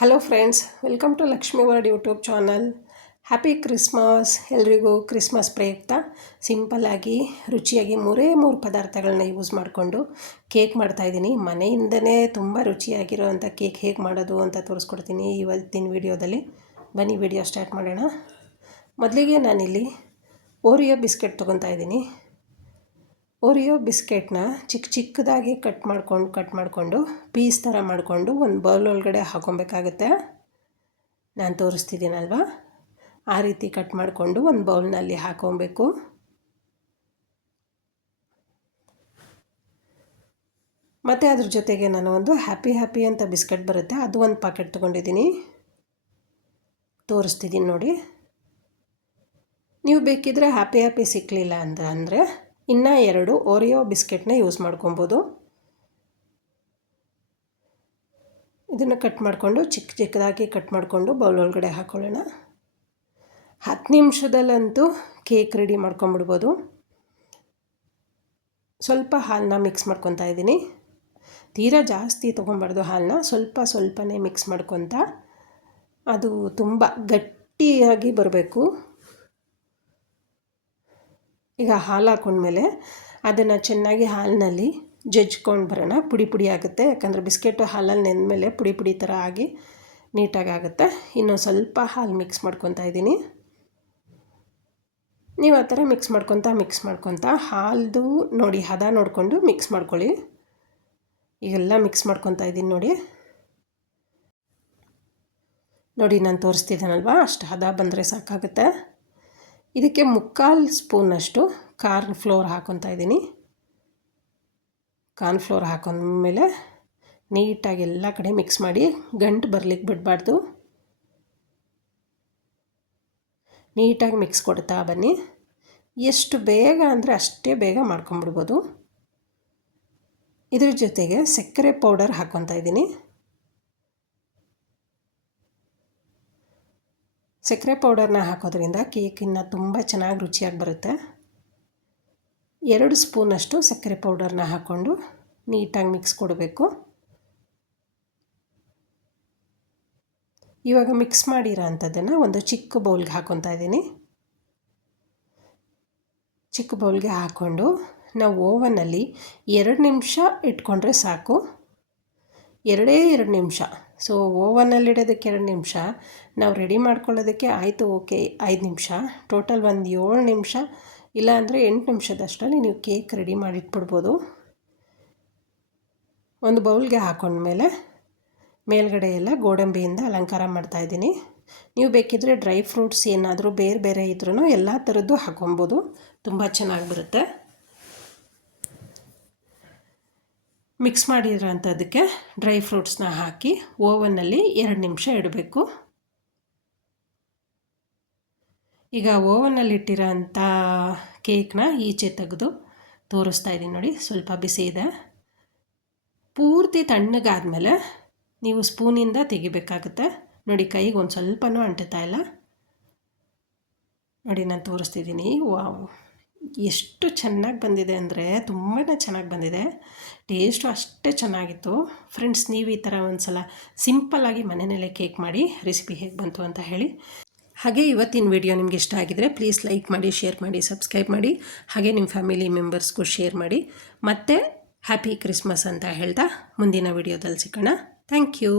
Hello friends welcome to Lakshmi world YouTube channel happy Christmas ಎಲ್ರಿಗೂ Christmas ಪ್ರಯುಕ್ತ. ಸಿಂಪಲ್ಲಾಗಿ ರುಚಿಯಾಗಿ ಮೂರೇ ಮೂರು ಪದಾರ್ಥಗಳನ್ನ ಯೂಸ್ ಮಾಡಿಕೊಂಡು ಕೇಕ್ ಮಾಡ್ತಾಯಿದ್ದೀನಿ ಮನೆಯಿಂದನೇ ತುಂಬ ರುಚಿಯಾಗಿರೋವಂಥ ಕೇಕ್ ಹೇಗೆ ಮಾಡೋದು ಅಂತ ತೋರಿಸ್ಕೊಡ್ತೀನಿ ಇವತ್ತಿನ ವಿಡಿಯೋದಲ್ಲಿ. ಬನ್ನಿ ವಿಡಿಯೋ ಸ್ಟಾರ್ಟ್ ಮಾಡೋಣ. ಮೊದಲಿಗೆ ನಾನಿಲ್ಲಿ ಓರಿಯೋ ಬಿಸ್ಕೆಟ್ ತೊಗೊತಾ ಇದ್ದೀನಿ. ಓರಿಯೋ ಬಿಸ್ಕೆಟ್ನ ಚಿಕ್ಕ ಚಿಕ್ಕದಾಗಿ ಕಟ್ ಮಾಡ್ಕೊಂಡು ಕಟ್ ಮಾಡಿಕೊಂಡು ಪೀಸ್ ಥರ ಮಾಡಿಕೊಂಡು ಒಂದು ಬೌಲ್ ಒಳಗಡೆ ಹಾಕೊಬೇಕಾಗುತ್ತೆ. ನಾನು ತೋರಿಸ್ತಿದ್ದೀನಲ್ವ? ಆ ರೀತಿ ಕಟ್ ಮಾಡಿಕೊಂಡು ಒಂದು ಬೌಲ್ನಲ್ಲಿ ಹಾಕೊಬೇಕು. ಮತ್ತು ಅದ್ರ ಜೊತೆಗೆ ನಾನು ಒಂದು ಹ್ಯಾಪಿ ಹ್ಯಾಪಿ ಅಂತ ಬಿಸ್ಕೆಟ್ ಬರುತ್ತೆ. ಅದು ಒಂದು ಪಾಕೆಟ್ ತೊಗೊಂಡಿದ್ದೀನಿ. ತೋರಿಸ್ತಿದ್ದೀನಿ ನೋಡಿ. ನೀವು ಬೇಕಿದ್ರೆ ಹ್ಯಾಪಿ ಹ್ಯಾಪಿ ಸಿಕ್ಕಲಿಲ್ಲ ಅಂತ ಅಂದರೆ ಇನ್ನು ಎರಡು ಓರಿಯೋ ಬಿಸ್ಕೆಟ್ನ ಯೂಸ್ ಮಾಡ್ಕೊಬೋದು. ಇದನ್ನು ಕಟ್ ಮಾಡಿಕೊಂಡು ಚಿಕ್ಕ ಚಿಕ್ಕದಾಗಿ ಕಟ್ ಮಾಡಿಕೊಂಡು ಬೌಲ್ ಒಳಗಡೆ ಹಾಕ್ಕೊಳ್ಳೋಣ ಹತ್ತು ನಿಮಿಷದಲ್ಲಂತೂ ಕೇಕ್ ರೆಡಿ ಮಾಡ್ಕೊಂಬಿಡ್ಬೋದು. ಸ್ವಲ್ಪ ಹಾಲನ್ನ ಮಿಕ್ಸ್ ಮಾಡ್ಕೊತಾ ಇದ್ದೀನಿ. ತೀರಾ ಜಾಸ್ತಿ ತೊಗೊಬಾರ್ದು ಹಾಲನ್ನ ಸ್ವಲ್ಪ ಸ್ವಲ್ಪನೇ ಮಿಕ್ಸ್ ಮಾಡ್ಕೊತ ಅದು ತುಂಬ ಗಟ್ಟಿಯಾಗಿ ಬರಬೇಕು. ಈಗ ಹಾಲು ಹಾಕೊಂಡ್ಮೇಲೆ ಅದನ್ನು ಚೆನ್ನಾಗಿ ಹಾಲಿನಲ್ಲಿ ಜಜ್ಕೊಂಡು ಬರೋಣ. ಪುಡಿ ಪುಡಿ ಆಗುತ್ತೆ. ಯಾಕಂದರೆ ಬಿಸ್ಕೆಟು ಹಾಲಲ್ಲಿ ನೆಂದಮೇಲೆ ಪುಡಿ ಪುಡಿ ಥರ ಆಗಿ ನೀಟಾಗಿ ಆಗುತ್ತೆ. ಇನ್ನೊಂದು ಸ್ವಲ್ಪ ಹಾಲು ಮಿಕ್ಸ್ ಮಾಡ್ಕೊತಾ ಇದ್ದೀನಿ. ನೀವು ಆ ಥರ ಮಿಕ್ಸ್ ಮಾಡ್ಕೊತಾ, ಮಿಕ್ಸ್ ಮಾಡ್ಕೊತ ಹಾಲ್ದು ನೋಡಿ, ಹದ ನೋಡಿಕೊಂಡು ಮಿಕ್ಸ್ ಮಾಡ್ಕೊಳ್ಳಿ. ಈಗೆಲ್ಲ ಮಿಕ್ಸ್ ಮಾಡ್ಕೊತಾ ಇದ್ದೀನಿ ನೋಡಿ. ನೋಡಿ, ನಾನು ತೋರಿಸ್ತಿದ್ದೇನಲ್ವಾ? ಅಷ್ಟು ಹದ ಬಂದರೆ ಸಾಕಾಗುತ್ತೆ. ಇದಕ್ಕೆ ಮುಕ್ಕಾಲು ಸ್ಪೂನಷ್ಟು ಕಾರ್ನ್ ಫ್ಲೋರ್ ಹಾಕೊತಾ ಇದ್ದೀನಿ. ಕಾರ್ನ್ ಫ್ಲೋರ್ ಹಾಕೊಂಡ್ಮೇಲೆ ನೀಟಾಗಿ ಎಲ್ಲ ಕಡೆ ಮಿಕ್ಸ್ ಮಾಡಿ ಗಂಟು ಬರಲಿಕ್ಕೆ ಬಿಡಬಾರ್ದು. ನೀಟಾಗಿ ಮಿಕ್ಸ್ ಕೊಡ್ತಾ ಬನ್ನಿ. ಎಷ್ಟು ಬೇಗ ಅಂದರೆ ಅಷ್ಟೇ ಬೇಗ ಮಾಡ್ಕೊಂಬಿಡ್ಬೋದು. ಇದ್ರ ಜೊತೆಗೆ ಸಕ್ಕರೆ ಪೌಡರ್ ಹಾಕ್ಕೊತಾ ಇದ್ದೀನಿ. ಸಕ್ಕರೆ ಪೌಡರ್ನ ಹಾಕೋದ್ರಿಂದ ಕೇಕ್ ಇನ್ನು ತುಂಬ ಚೆನ್ನಾಗಿ ರುಚಿಯಾಗಿ ಬರುತ್ತೆ. ಎರಡು ಸ್ಪೂನಷ್ಟು ಸಕ್ಕರೆ ಪೌಡರ್ನ ಹಾಕ್ಕೊಂಡು ನೀಟಾಗಿ ಮಿಕ್ಸ್ ಕೊಡಬೇಕು. ಇವಾಗ ಮಿಕ್ಸ್ ಮಾಡಿರೋ ಅಂಥದ್ದನ್ನು ಒಂದು ಚಿಕ್ಕ ಬೌಲ್ಗೆ ಹಾಕ್ಕೊತಾ ಇದ್ದೀನಿ. ಚಿಕ್ಕ ಬೌಲ್ಗೆ ಹಾಕ್ಕೊಂಡು ನಾವು ಓವನಲ್ಲಿ ಎರಡು ನಿಮಿಷ ಇಟ್ಕೊಂಡ್ರೆ ಸಾಕು. ಎರಡೇ ಎರಡು ನಿಮಿಷ. ಸೊ ಓವನಲ್ಲಿ ಇಡೋದಕ್ಕೆ ಎರಡು ನಿಮಿಷ. ನಾವು ರೆಡಿ ಮಾಡ್ಕೊಳ್ಳೋದಕ್ಕೆ ಆಯಿತು ಓಕೆ ಐದು ನಿಮಿಷ. ಟೋಟಲ್ ಒಂದು ಏಳು ನಿಮಿಷ. ಇಲ್ಲಾಂದರೆ ಎಂಟು ನಿಮಿಷದಷ್ಟರಲ್ಲಿ ನೀವು ಕೇಕ್ ರೆಡಿ ಮಾಡಿಟ್ಬಿಡ್ಬೋದು. ಒಂದು ಬೌಲ್ಗೆ ಹಾಕೊಂಡ್ಮೇಲೆ ಮೇಲ್ಗಡೆ ಎಲ್ಲ ಗೋಡಂಬಿಯಿಂದ ಅಲಂಕಾರ ಮಾಡ್ತಾಯಿದ್ದೀನಿ ನೀವು ಬೇಕಿದ್ರೆ ಡ್ರೈ ಫ್ರೂಟ್ಸ್ ಏನಾದರೂ ಬೇರೆ ಬೇರೆ ಇದ್ರೂ ಎಲ್ಲ ಥರದ್ದು ಹಾಕೊಬೋದು. ತುಂಬ ಚೆನ್ನಾಗಿ ಬರುತ್ತೆ. ಮಿಕ್ಸ್ ಮಾಡಿರೋಂಥದ್ದಕ್ಕೆ ಡ್ರೈ ಫ್ರೂಟ್ಸ್ನ ಹಾಕಿ ಓವನ್ನಲ್ಲಿ ಎರಡು ನಿಮಿಷ ಇಡಬೇಕು. ಈಗ ಓವನಲ್ಲಿ ಇಟ್ಟಿರೋ ಅಂಥ ಕೇಕ್ನ ಈಚೆ ತೆಗೆದು ತೋರಿಸ್ತಾ ಇದ್ದೀನಿ ನೋಡಿ, ಸ್ವಲ್ಪ ಬಿಸಿ ಇದೆ. ಪೂರ್ತಿ ತಣ್ಣಗಾದಮೇಲೆ ನೀವು ಸ್ಪೂನಿಂದ ತೆಗಿಬೇಕಾಗುತ್ತೆ. ನೋಡಿ, ಕೈಗೆ ಒಂದು ಸ್ವಲ್ಪನೂ ಅಂಟುತ್ತಾ ಇಲ್ಲ. ನೋಡಿ, ನಾನು ತೋರಿಸ್ತಿದ್ದೀನಿ. ವಾವ್. ಎಷ್ಟು ಚೆನ್ನಾಗಿ ಬಂದಿದೆ ಅಂದರೆ ತುಂಬಾ ಚೆನ್ನಾಗಿ ಬಂದಿದೆ. ಟೇಸ್ಟು ಅಷ್ಟೇ ಚೆನ್ನಾಗಿತ್ತು. ಫ್ರೆಂಡ್ಸ್ ನೀವು ಈ ಥರ ಒಂದು ಸಲ ಸಿಂಪಲ್ಲಾಗಿ ಮನೆಯಲ್ಲೇ ಕೇಕ್ ಮಾಡಿ ರೆಸಿಪಿ ಹೇಗೆ ಬಂತು ಅಂತ ಹೇಳಿ. ಹಾಗೆ ಇವತ್ತಿನ ವಿಡಿಯೋ ನಿಮ್ಗೆ ಇಷ್ಟ ಆಗಿದರೆ ಪ್ಲೀಸ್ ಲೈಕ್ ಮಾಡಿ ಶೇರ್ ಮಾಡಿ ಸಬ್ಸ್ಕ್ರೈಬ್ ಮಾಡಿ. ಹಾಗೆ ನಿಮ್ಮ ಫ್ಯಾಮಿಲಿ ಮೆಂಬರ್ಸ್ಗೂ ಶೇರ್ ಮಾಡಿ. ಮತ್ತು ಹ್ಯಾಪಿ ಕ್ರಿಸ್ಮಸ್ ಅಂತ ಹೇಳ್ತಾ ಮುಂದಿನ ವಿಡಿಯೋದಲ್ಲಿ ಸಿಕ್ಕೋಣ ಥ್ಯಾಂಕ್ ಯು